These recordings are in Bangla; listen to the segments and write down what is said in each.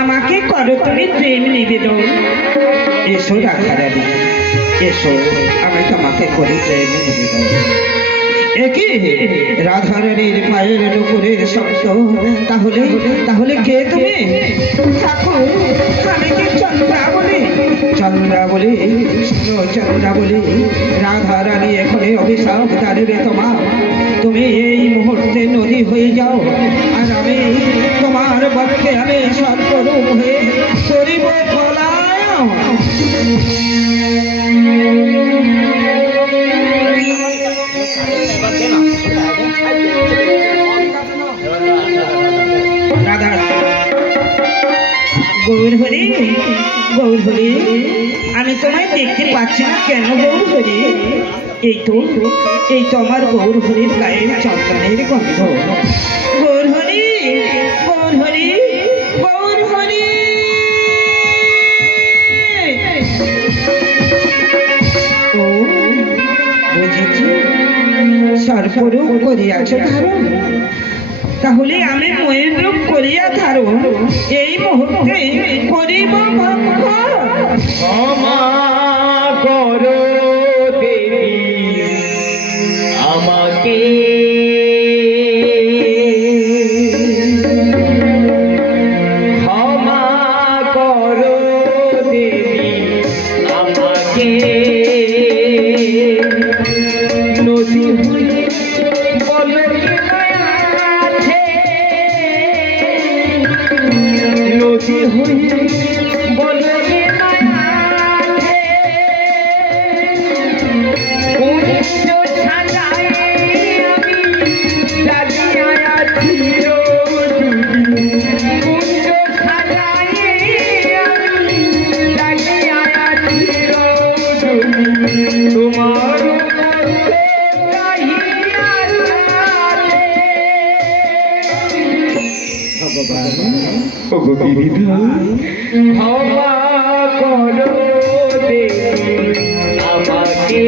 আমাকে করো তুমি প্রেম নিবেদন। এসো রাধারানী, এসো, আমি তোমাকে করি প্রেম নিবেদন। একই রাধারানীর পায়ের নুপুরের শব্দ, তাহলে তাহলে কে তুমি? ঠাকুর, আমি কি চন্দ্রাবলী? চন্দ্রাবলী, চন্দ্রাবলী, রাধারানী এখনই অভিশাপ জানিবে তোমার। তুমি এই মুহূর্তে নদী হয়ে যাও, আর আমি তোমার বক্ষে আমি সর্বরূপ হয়ে করিব পলায়ন। গৌরহরি, গৌরহরি, আমি তোমায় দেখতে পাচ্ছি না কেন গৌরহরি? এই তো আমার গৌরহরির গায়ের চন্দনের গন্ধ। গৌরহরি, গৌরহরি, গৌরহরি। ও বুঝেছি, সর্বরূপ করিয়াছ ধারণ। তাহলে আমি ময়ের রূপ করিয়া ধারণ এই মুহূর্তে করিব ভঙ্গ। ক্ষমা করো দেবী আমাকে, ক্ষমা করো দেবী আমাকে। নদী হয়ে বলো আছে, নদী হয়ে বলো ক্ষমা করো দেবী আমাকে।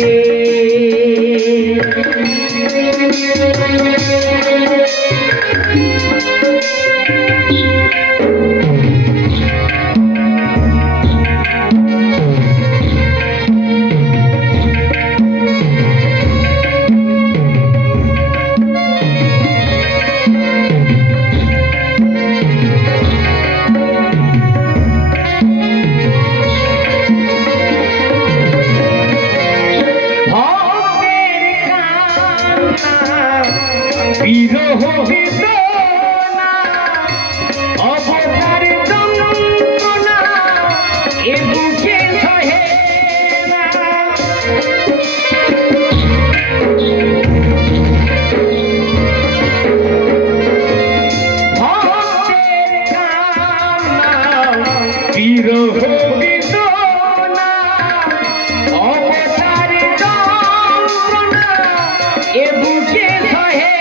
বিরহ বেদনা অবতার যন্ত্রণা এ বুকে সহে না। ভক্তের কান্না বিরহ বেদনা অবতার যন্ত্রণা এ বুকে সহে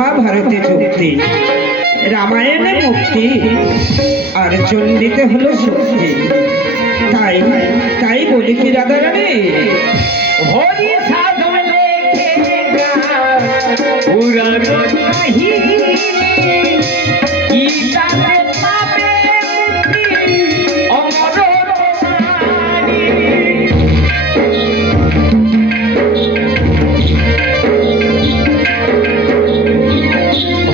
মহাভারতে যুক্তি, রামায়ণে মুক্তি, আর চণ্ডীতে হলো শক্তি। তাই তাই বলি কি রাধারানী, হরি সাধন লেখে গান পুরানো কাহিনী, গীতাতে পাবে মুক্তি অমর বাণী।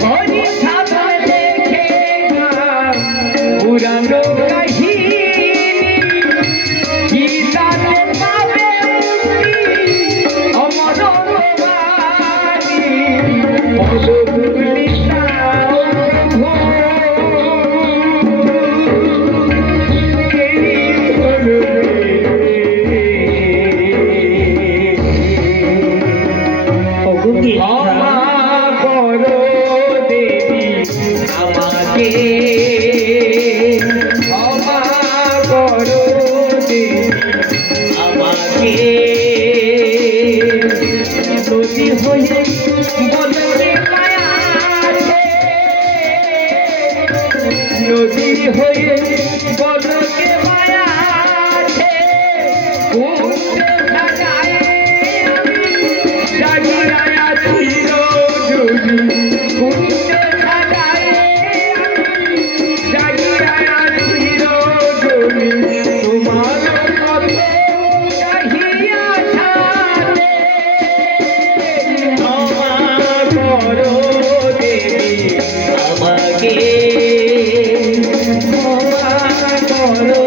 হরি সাধন লেখে গান পুরানো কাহিনী, গীতাতে পাবে মুক্তি অমর বাণী। পদধূলি দাও প্রভু, এই হলো ওগো ক্ষমা করো দেবী আমাকে, ক্ষমা করো দেবী আমাকে। নদী হয়ে বদলে মায়া আছে, নদী হয়ে বদলে মায়া আছে। কুঞ্জে সাজায় আমি জাগিয়া চিরজুরি, কুঞ্জে সাজায় আমি জাগিয়া চিরজুরি। তোমার কত চাহিয়া ছাড়ে, ক্ষমা করো দেবী আমাকে, ক্ষমা করো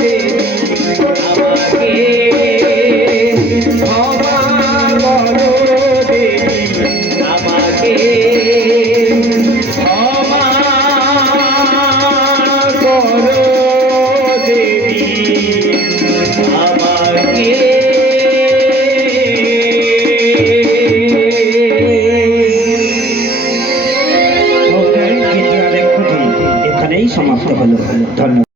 দেবী আমাকে, ক্ষমা করো দেবী আমাকে, ক্ষমা করো দেবী আমাকে। এখানেই সমাপ্ত হলো। ধন্যবাদ।